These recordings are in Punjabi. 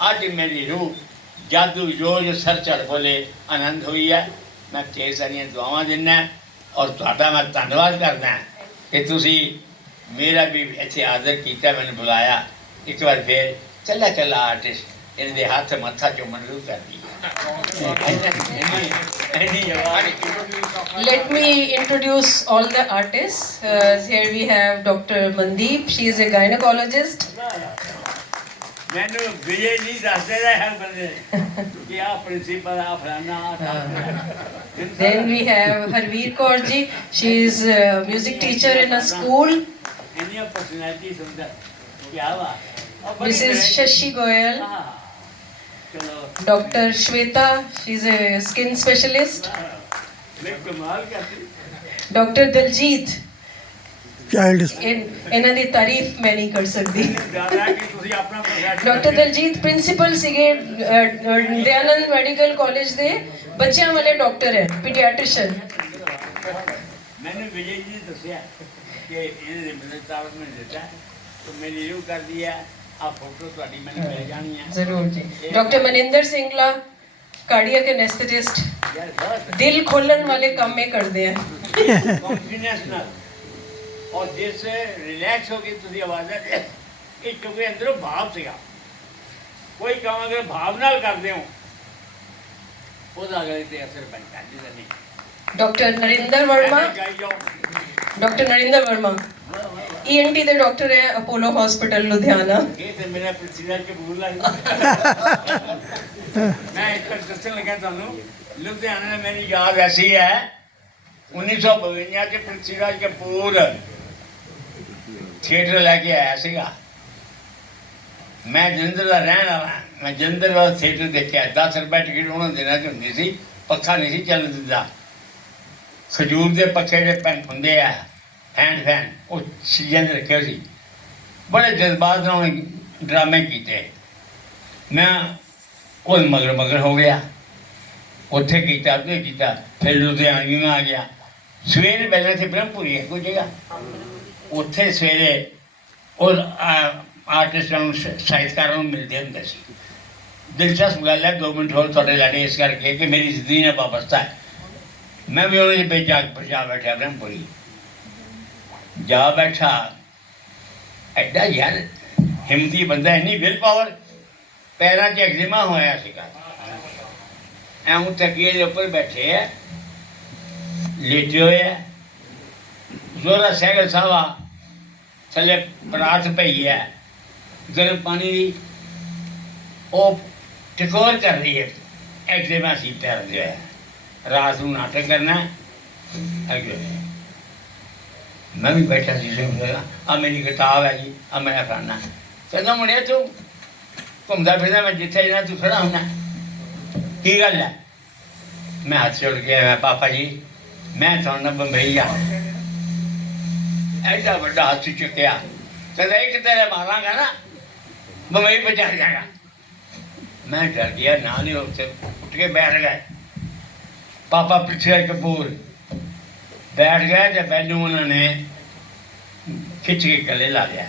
ਅੱਜ ਮੇਰੀ ਰੂਹ ਜਾਦੂ ਜੋਜ ਸਰ ਚੜ ਬੋਲੇ ਆਨੰਦ ਹੋਈ ਹੈ ਮੈਂ ਢੇਰ ਸਾਰੀਆਂ ਦੁਆਵਾਂ ਦਿੰਦਾ ਔਰ ਤੁਹਾਡਾ ਮੈਂ ਧੰਨਵਾਦ ਕਰਦਾ ਕਿ ਤੁਸੀਂ ਮੇਰਾ ਵੀ ਇੱਥੇ ਆਦਰ ਕੀਤਾ ਮੈਨੂੰ ਬੁਲਾਇਆ ਇੱਕ ਵਾਰ ਫੇਰ ਚੱਲਾ ਚੱਲਾ ਆਰਟਿਸਟ ਇਹਨਾਂ ਦੇ ਹੱਥ ਮੱਥਾ ਚੁੰਮਣ ਨੂੰ ਕਰਦੀ ਹੈ ਇੰਨੀ ਜਵਾਨ Let me introduce all the artists. Uh, here we have Dr. Mandeep. She is a gynecologist. ਮੈਨੂੰ ਵਿਜੇ ਜੀ ਦੱਸਦੇ ਰਹੇ ਹਰ ਬੰਦੇ ਕਿ ਆ ਪ੍ਰਿੰਸੀਪਲ ਆ ਫਲਾਣਾ ਆ Then we have Harveer Kaur ji. She is a music teacher in a school. ਇੰਨੀਆਂ ਪਰਸਨੈਲਿਟੀ ਸੁਣਦਾ ਕੀ ਵਾ Mrs. Shashi Goyal. ਚਲੋ Dr. Shweta. She is a skin specialist. ਮੈਂ ਕਮਾਲ ਕਰਦੀ Dr. Diljit. Child ਇਹਨਾਂ ਦੀ ਤਾਰੀਫ ਮੈਂ ਨਹੀਂ ਕਰ ਸਕਦੀ। ਦਾਦਾ ਕਿ ਤੁਸੀਂ ਆਪਣਾ ਪ੍ਰੋਜੈਕਟ ਡਾਕਟਰ ਦਲਜੀਤ ਪ੍ਰਿੰਸੀਪਲ ਸੀਗੇ ਅਹ, ਦਯਾਨੰਦ ਮੈਡੀਕਲ ਕਾਲਜ ਦੇ ਬੱਚਿਆਂ ਵਾਲੇ ਡਾਕਟਰ ਹੈ ਪੀਡੀਆਟ੍ਰਿਸ਼ੀਅਨ ਮੈਨੂੰ ਵਿਜੇ ਜੀ ਦੱਸਿਆ ਕਿ ਇਹਨੇ ਮੈਨੂੰ ਤਾਵਤ ਮੈਂ ਦਿੱਤਾ। ਤਾਂ ਮੇਰੀ ਰੂਹ ਕਰਦੀ ਹੈ ਆ ਫੋਟੋ ਤੁਹਾਡੀ ਮੈਨੂੰ ਮਿਲ ਜਾਣੀ ਹੈ ਜ਼ਰੂਰ ਜੀ। ਡਾਕਟਰ ਮਨਿੰਦਰ ਸਿੰਘਲਾ ਕਾਰਡੀਅਕ ਬਹੁਤ ਦਿਲ ਖੋਲਣ ਵਾਲੇ ਕੰਮ ਇਹ ਕਰਦੇ ਆ। ਕੌਨਫੀਡੈਂਸ ਨਾਲ ਔਰ ਜਿਸ ਰਿਲੈਕਸ ਹੋ ਕੇ ਤੁਸੀਂ ਆਵਾਜ਼ਾਂ ਦੇ ਇਹ ਕਿਉਂਕਿ ਅੰਦਰੋਂ ਭਾਵ ਸੀਗਾ। ਕੋਈ ਕੰਮ ਅਗਰ ਭਾਵ ਨਾਲ ਕਰਦੇ ਹੋ ਉਹਦਾ ਅਗਲੇ ਤੇ ਅਸਰ ਪੈਂਦਾ ਜਿਹਦਾ ਨਹੀਂ। Doctor Narinder Verma. Doctor Narinder Verma. ENT ਦੇ ਡਾਕਟਰ ਹੈ ਅਪੋਲੋ ਹਸਪੀਟਲ ਲੁਧਿਆਣਾ। ਇਹ ਤੇ ਮੇਰਾ ਪ੍ਰਸਿੱਧਾ ਕਬੂਲ ਲੱਗਦਾ ਮੈਂ ਇੱਕ ਦੱਸਣ ਲੱਗਾ ਤੁਹਾਨੂੰ ਲੁਧਿਆਣਾ ਮੇਰੀ ਯਾਦ ਐਸੀ ਹੈ 1952 ਚ ਪ੍ਰਿਥਵੀਰਾਜ ਕਪੂਰ ਥੀਏਟਰ ਲੈ ਕੇ ਆਇਆ ਸੀਗਾ। ਮੈਂ ਜਲੰਧਰ ਦਾ ਰਹਿਣ ਵਾਲਾ ਮੈਂ ਜਲੰਧਰ ਦਾ ਥੀਏਟਰ ਦੇਖਿਆ। 10 ਰੁਪਏ ਟਿਕਟ ਉਹਨਾਂ ਦੇਣਾ ਚ ਹੁੰਦੀ ਸੀ। ਪੱਖਾ ਨਹੀਂ ਸੀ ਚੱਲਣ ਦਿੰਦਾ। ਖਜੂਰ ਦੇ ਪੱਖੇ ਦੇ ਪੈਨ ਹੁੰਦੇ ਆ ਹੈਂਡ ਫੈਨ ਉਹ ਸੀਜ਼ਨ ਰੱਖਿਆ ਸੀ। ਬੜੇ ਜਜ਼ਬਾਤ ਨਾਲ ਉਹਨੇ ਡਰਾਮੇ ਕੀਤੇ। ਮੈਂ ਉਹ ਮਗਰ ਮਗਰ ਹੋ ਗਿਆ। ਉੱਥੇ ਕੀਤਾ ਉੱਥੇ ਕੀਤਾ। ਫਿਰ ਲੁਧਿਆਣੇ ਆ ਗਿਆ। ਸਵੇਰੇ ਪਹਿਲਾਂ ਸੀ ਬ੍ਰਹਮਪੁਰੀ ਹੈ, ਕੋਈ ਜਗ੍ਹਾ? ਉੱਥੇ ਸਵੇਰੇ ਉਹ ਆਰਟਿਸਟਾਂ ਨੂੰ ਸ- ਸਾਹਿਤਕਾਰਾਂ ਨੂੰ ਮਿਲਦੇ ਹੁੰਦੇ ਸੀ। ਦਿਲਚਸਪ ਗੱਲ ਹੈ, ਦੋ ਮਿੰਟ ਹੋਰ ਤੁਹਾਡੇ ਲਾੜੇ ਇਸ ਕਰਕੇ ਕਿ ਮੇਰੀ ਜ਼ਿੰਦਗੀ ਨਾਲ ਵਾਬਸਤਾ ਹੈ। ਮੈਂ ਵੀ ਉਹਦੇ ਵਿੱਚ ਜਾ ਕੇ ਜਾ ਬੈਠਾ ਬ੍ਰਹਮਪੁਰੀ। ਜਾ ਬੈਠਾ, ਐਡਾ ਯਾਰ ਹਿੰਮਤੀ ਬੰਦਾ ਇੰਨੀ ਵਿਲ ਪਾਵਰ ਪੈਰਾਂ 'ਚ ਐਗਜ਼ਿਮਾ ਹੋਇਆ ਸੀਗਾ। ਐਉਂ ਤਕੀਏ ਦੇ ਉੱਪਰ ਬੈਠੇ ਆ, ਲੇਟੇ ਹੋਏ ਆ। ਜ਼ੋਰਾ ਸਾਈਕਲ ਸਾਵਾ ਥੱਲੇ ਪਰਾਤ ਪਈ ਹੈ। ਗਰਮ ਪਾਣੀ ਦੀ ਉਹ ਟਕੋਰ ਕਰ ਰਹੀ ਹੈ। ਐਗਜ਼ਿਮਾ ਸੀ ਪੈਰ ਜੋ ਰਾਤ ਨੂੰ ਨਾਟਕ ਕਰਨਾ ਅੱਗੇ। ਮੈਂ ਵੀ ਬੈਠਾ ਸੀ ਲਿਖਦਾ ਆ ਮੇਰੀ ਕਿਤਾਬ ਹੈ ਜੀ ਆ ਮੇਰਾ ਖਾਨਾ ਕਹਿੰਦਾ ਮੁੰਡਿਆ ਤੂੰ ਘੁੰਮਦਾ ਫਿਰਦਾ, ਮੈਂ ਜਿੱਥੇ ਜਾਣਾ, ਤੂੰ ਖੜਾ ਹੁੰਦਾ ਕੀ ਗੱਲ ਹੈ? ਮੈਂ ਹੱਥ ਜੋੜ ਕੇ ਮੈਂ ਪਾਪਾ ਜੀ, ਮੈਂ ਤੁਹਾਨੂੰ ਬੰਬਈ ਆ। ਐਡਾ ਵੱਡਾ ਹੱਥ ਚੁੱਕਿਆ। ਕਹਿੰਦਾ, ਇੱਕ ਤੇਰੇ ਮਾਰਾਂਗਾ ਨਾ ਬੰਬਈ ਪਹੁੰਚਾ ਜਾਏਗਾ ਮੈਂ ਡਰ ਗਿਆ ਨਾਲ ਉੱਥੇ ਉੱਠ ਕੇ ਬੈਠ ਗਏ। ਪਾਪਾ ਪਿੱਛੇ ਕਪੂਰ। ਬੈਠ ਗਏ ਤੇ ਮੈਨੂੰ ਉਹਨਾਂ ਨੇ ਖਿੱਚ ਕੇ ਗਲੇ ਲਾ ਲਿਆ।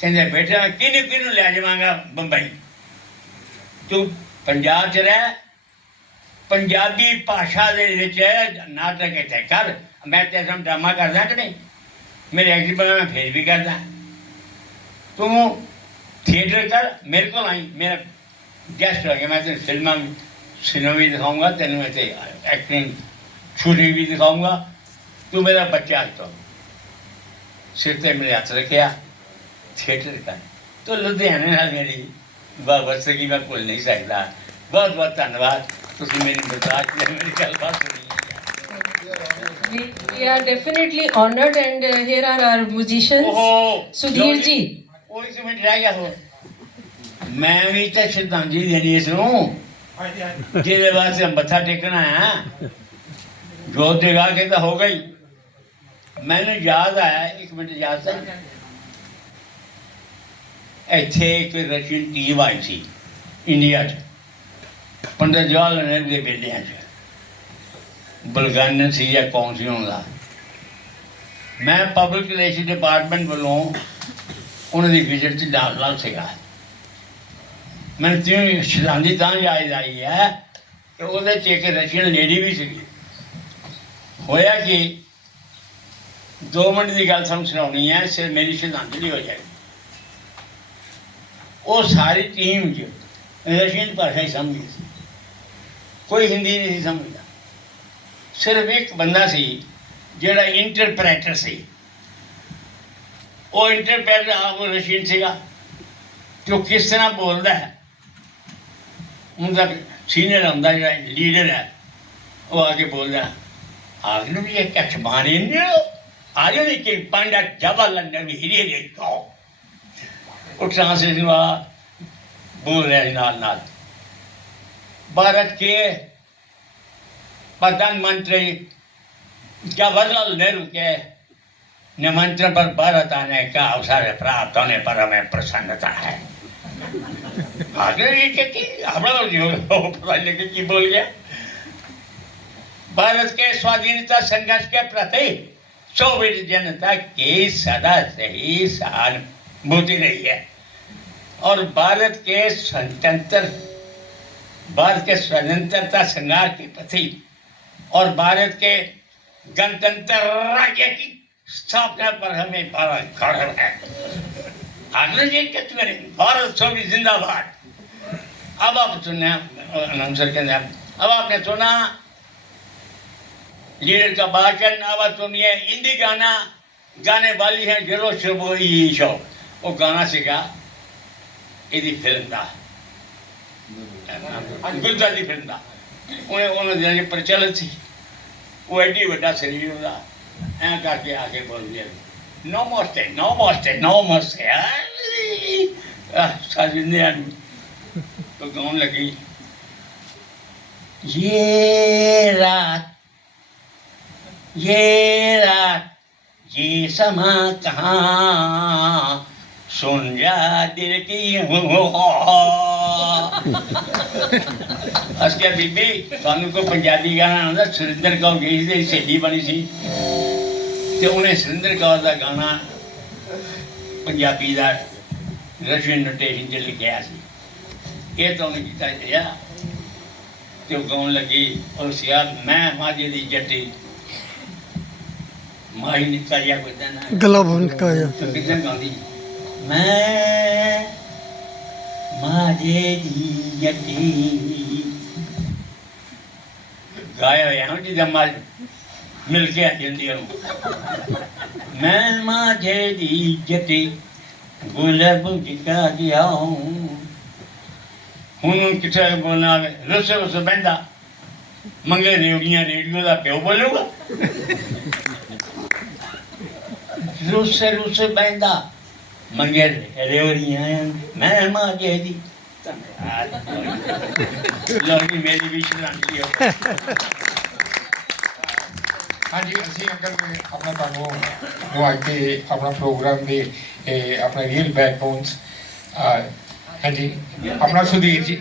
ਕਹਿੰਦੇ, ਬੇਟਾ, ਕਿਹਨੂੰ ਕਿਹਨੂੰ ਲੈ ਜਾਵਾਂਗਾ ਬੰਬਈ? ਤੂੰ ਪੰਜਾਬ 'ਚ ਰਹਿ। ਪੰਜਾਬੀ ਭਾਸ਼ਾ ਦੇ ਵਿੱਚ ਨਾਟਕ ਇੱਥੇ ਕਰ। ਮੈਂ ਤੇ ਸਮ ਡਰਾਮਾ ਕਰਦਾ ਕਿ ਨਹੀਂ? ਮੇਰੇ ਐਗਜ਼ੀਬਿਸ਼ਨ ਮੈਂ ਫੇਰ ਵੀ ਕਰਦਾ ਤੂੰ ਥੀਏਟਰ ਕਰ ਮੇਰੇ ਕੋਲ ਆਈ ਮੇਰਾ ਗੈਸਟ ਹੋ ਗਿਆ ਮੈਂ ਤੈਨੂੰ ਫਿਲਮਾਂ ਵੀ ਸਿਨੇਮਾ ਵੀ ਦਿਖਾਊਂਗਾ ਤੈਨੂੰ ਮੈਂ ਤੇ ਐਕਟਿੰਗ ਛੁਰੀ ਵੀ ਦਿਖਾਊਂਗਾ ਤੂੰ ਮੇਰਾ ਬੱਚਾ ਤੋਂ ਸਿਰ ਤੇ ਮੇਰੇ ਹੱਥ ਰੱਖਿਆ ਥੀਏਟਰ ਕਰ ਤੋ ਲੁਧਿਆਣੇ ਨਾਲ ਮੇਰੀ ਬਾਬਤ ਕੀ ਮੈਂ ਭੁੱਲ ਨਹੀਂ ਸਕਦਾ ਬਹੁਤ ਬਹੁਤ ਧੰਨਵਾਦ ਤੁਸੀਂ ਮੇਰੀ ਬਰਦਾਸ਼ਤ ਨੇ ਮੇਰੀ ਗੱਲਬਾਤ ਸੁਣੀ We, we are definitely honored and uh, here are our musicians. ਓਹੋ ਸੁਧੀਰ ਜੀ ਉਹ ਇੱਕ ਮਿੰਟ ਰਹਿ ਗਿਆ ਹੋ ਮੈਂ ਵੀ ਤਾਂ ਸ਼ਰਧਾਂਜਲੀ ਦੇਣੀ ਇਸ ਨੂੰ ਜਿਹਦੇ ਵਾਸਤੇ ਮੱਥਾ ਟੇਕਣਾ ਹੈ ਜੋਤ ਜਗਾ ਕੇ ਤਾਂ ਹੋ ਗਈ ਮੈਨੂੰ ਯਾਦ ਆਇਆ ਇੱਕ ਮਿੰਟ ਯਾਦ ਹੈ ਇੱਥੇ ਇੱਕ ਰਸ਼ੀਅਨ ਟੀਮ ਆਈ ਸੀ ਇੰਡੀਆ 'ਚ ਪੰਡਤ ਜਵਾਹਰ ਨਹਿਰੂ ਦੇ ਬੇਲਿਆਂ 'ਚ ਬਲਗਾਨਨ ਸੀ ਜਾਂ ਕੌਣ ਸੀ ਉਹਨਾਂ ਦਾ? ਮੈਂ ਪਬਲਿਕ ਰਿਲੇਸ਼ਨ ਡਿਪਾਰਟਮੈਂਟ ਵੱਲੋਂ ਉਹਨਾਂ ਦੀ ਵਿਜ਼ਿਟ 'ਚ ਨਾਲ ਸੀਗਾ। ਮੈਨੂੰ ਤੇ ਸ਼ਿਲਾਂਦੀ ਤਾਂ ਯਾਦ ਆਈ ਹੈ ਕਿ ਉਹਦੇ ਚ ਇੱਕ ਰਸ਼ੀਅਨ ਲੇਡੀ ਵੀ ਸੀਗੀ। ਹੋਇਆ ਕਿ? ਦੋ ਮਿੰਟ ਦੀ ਗੱਲ ਤੁਹਾਨੂੰ ਸੁਣਾਉਣੀ ਹੈ, ਸਿਰ ਮੇਰੀ ਸ਼ਰਧਾਂਜਲੀ ਹੋ ਜਾਏਗੀ ਉਹ ਸਾਰੀ ਟੀਮ ਚ ਰਸ਼ੀਅਨ ਭਾਸ਼ਾ ਹੀ ਸਮਝਦੀ ਸੀ। ਕੋਈ ਹਿੰਦੀ ਨਹੀਂ ਸੀ ਸਮਝਦਾ। ਸਿਰਫ ਇੱਕ ਬੰਦਾ ਸੀ ਜਿਹੜਾ ਇੰਟਰਪ੍ਰੈਟਰ ਸੀ ਉਹ ਇੰਟਰਪ੍ਰੈਟਰ ਆਪ ਰਸ਼ੀਅਨ ਸੀਗਾ ਕਿ ਉਹ ਕਿਸ ਤਰ੍ਹਾਂ ਬੋਲਦਾ ਹੈ ਉਹਦਾ ਸੀਨੀਅਰ ਹੁੰਦਾ ਜਿਹੜਾ ਲੀਡਰ ਹੈ ਉਹ ਆ ਕੇ ਬੋਲਦਾ ਆਗਨੂੰ ਵੀ ਇੱਕ ਅਖਬਾਰੀ ਨੇ ਆਜੋ ਕਿ ਪੰਡਾ ਜਬਲ ਨਵੀ ਹੀਰੇ ਦੇ ਕੋ ਉਹ ट्रांसलेशन वाला बोल रहे हैं नाल नाल भारत के प्रधानमंत्री जवाहरलाल नेहरू के निमंत्रण पर भारत आने का अवसर प्राप्त होने पर हमें प्रसन्नता है। कि बोल गया। भारत के स्वाधीनता संघर्ष के प्रति सोवियत जनता की सदा से ही सहानुभूति रही है। और भारत के स्वतंत्र, भारत के स्वतंत्रता संग्राम के प्रति और भारत के गणतंत्र राज्य की स्थापना पर हमें बड़ा गर्व है आगे जी क्या करें भारत छोड़ी जिंदाबाद अब आप सुने अनाउंसर के नाम अब आपने सुना लीडर का भाषण अब आप सुनिए हिंदी गाना गाने वाली है जरो शोबोई शो वो गाना सीखा ਇਹਦੀ ਫਿਲਮ ਦਾ ਗੁਰਦਾ ਦੀ ਫਿਲਮ ਦਾ ਉਹਨੇ ਉਹਨਾਂ ਦਿਨਾਂ 'ਚ ਪ੍ਰਚਲਿਤ ਸੀ ਉਹ ਐਡੀ ਵੱਡਾ ਸਰੀਰ ਉਹਦਾ ਐਂ ਕਰਕੇ ਆ ਕੇ ਬੋਲ ਗਿਆ ਨੋ ਮੋਸਟੇ ਨੋ ਮੋਸਟੇ ਨੋ ਮੋਸਟੇ ਆ ਸਾਜੀ ਨੇ ਆਨ तो गाँव लगी ये रात ये रात ये समा कहाँ सुन जा दिल की ਅਸ ਕਿਹਾ ਬੀਬੀ ਸਾਨੂੰ ਕੋਈ ਪੰਜਾਬੀ ਗਾਣਾ ਆਉਂਦਾ? ਸੁਰਿੰਦਰ ਕੌਰ ਗਈ ਸੀ ਸਹੇਲੀ ਬਣੀ ਸੀ। ਤੇ ਉਹਨੇ ਸੁਰਿੰਦਰ ਕੌਰ ਦਾ ਗਾਣਾ ਪੰਜਾਬੀ ਦਾ ਰਸ਼ੀਅਨ ਨੋਟੇਸ਼ਨ ਚ ਲਿਖਿਆ ਸੀ। ਇਹ ਤਾਂ ਉਹਨੇ ਕੀਤਾ ਗਿਆ ਤੇ ਉਹ ਗਾਉਣ ਲੱਗੀ ਔਰ ਸਿਆਦ ਮੈਂ ਮਾਝੇ ਦੀ ਜੱਟੀ। ਮਾਈ ਨਿਕਾਇਆ ਕੋਈ ਨਾ? ਗਲੋਬਲ ਕਾਇਆ ਤੇ ਕਿਦਾਂ ਗਾਉਂਦੀ? ਮੈਂ माजे दी जटी गाया यहाँ जी जब माल मिल के आ जल्दी हूँ मैं माजे दी जटी गुलाब जिका गया हूँ ਹੁਣ ਹੁਣ ਕਿੱਥੇ ਬੋਲਣਾ ਰਸ ਰਸ ਬੈਂਦਾ ਮੰਗੇ ਰੇੜੀਆਂ ਰੇਡੀਓ ਦਾ ਪਿਓ ਬੋਲੂਗਾ ਰੁੱਸ ਰੁੱਸ ਬੈਂਦਾ ਮੰਗੇ ਰੇਵੜੀਆਂ ਮੈਂ ਮਾਗੇ ਦੀ ਲੋਕੀ ਮੇਰੀ ਵੀ ਸ਼ਰਧਾਂਜਲੀ ਹੋ ਹਾਂਜੀ, ਅਸੀਂ ਅੰਕਲ ਨੇ ਆਪਣਾ ਤੁਹਾਨੂੰ ਨੂੰ ਅੱਜ ਆਪਣਾ ਪ੍ਰੋਗਰਾਮ ਦੇ, ਇਹ ਰੀਅਲ ਬੈਕਬੋਨਸ ਹਾਂਜੀ, ਆਪਣਾ ਸੁਧੀਰ ਜੀ।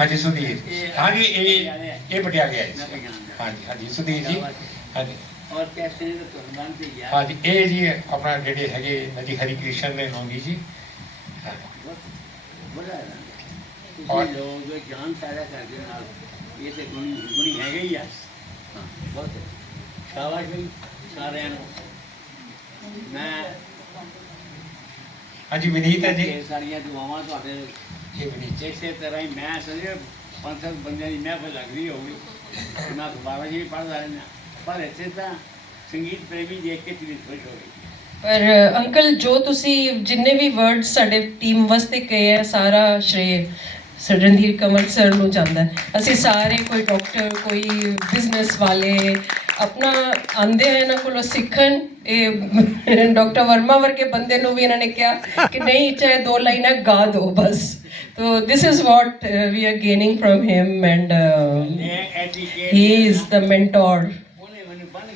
ਹਾਂਜੀ, ਸੁਧੀਰ। ਹਾਂਜੀ, ਇਹ ਇਹ ਪਟਿਆਲੇ ਆਏ ਸੀ। ਹਾਂਜੀ ਹਾਂਜੀ, ਸੁਧੀਰ ਜੀ। ਹਾਂਜੀ। ਔਰ ਕੈਸੇ ਨੇ ਤੁਰਬਾਨ ਤੇ ਯਾਰ ਹਾਂਜੀ ਇਹ ਜੀ ਆਪਣਾ ਜਿਹੜੇ ਹੈਗੇ ਨਦੀ ਹਰੀ ਕ੍ਰਿਸ਼ਨ ਨੇ ਨੋਂਦੀ ਜੀ। ਔਰ- ਲੋਕ ਜਾਨ ਪੈਦਾ ਕਰਦੇ ਨਾਲ। ਇਹ ਤੇ ਗੁਣ ਗੁਣੀ ਹੈਗੇ ਹੀ ਆ। ਹਾਂ, ਬਹੁਤ ਹੈ। ਸ਼ਾਬਾਸ਼ ਬਈ ਸਾਰਿਆਂ ਨੂੰ। ਮੈਂ ਹਾਂਜੀ ਵਿਨੀਤ ਹੈ ਜੀ। ਸਾਰੀਆਂ ਦੁਆਵਾਂ ਤੁਹਾਡੇ ਇਹ ਵਿਨੀਤ ਜੀ। ਇਸੇ ਤਰ੍ਹਾਂ ਹੀ ਮੈਂ ਸਮਝੇ ਪੰਜ ਸੱਤ ਬੰਦਿਆਂ ਦੀ ਮਹਿਫਲ ਲੱਗਦੀ ਹੋਊਗੀ। ਮੈਂ ਅਖਬਾਰਾਂ ਵੀ ਪੜ੍ਹਦਾ ਰਹਿੰਦਾ। ਪਰ ਇੱਥੇ ਤਾਂ ਸੰਗੀਤ ਪ੍ਰੇਮੀ ਦੇਖ ਕੇ ਦਿਲ ਖੁਸ਼ ਹੋ ਗਈ ਪਰ ਅੰਕਲ ਜੋ ਤੁਸੀਂ ਜਿੰਨੇ ਵੀ ਵਰਡਸ ਸਾਡੇ ਟੀਮ ਵਾਸਤੇ ਕਹੇ ਆ ਸਾਰਾ ਸ਼੍ਰੇ ਸਰ ਰਣਧੀਰ ਕਮਲ ਸਰ ਨੂੰ ਜਾਂਦਾ। ਅਸੀਂ ਸਾਰੇ ਕੋਈ ਡਾਕਟਰ ਕੋਈ ਬਿਜ਼ਨਸ ਵਾਲੇ ਆਪਣਾ ਆਂਦੇ ਆ ਇਹਨਾਂ ਕੋਲੋਂ ਸਿੱਖਣ ਇਹ ਡਾਕਟਰ ਵਰਮਾ ਵਰਗੇ ਬੰਦੇ ਨੂੰ ਵੀ ਇਹਨਾਂ ਨੇ ਕਿਹਾ ਕਿ ਨਹੀਂ ਚਾਹੇ ਦੋ ਲਾਈਨਾਂ ਗਾ ਦੋ ਬਸ। ਤੋ this is what we are gaining from him and he is the mentor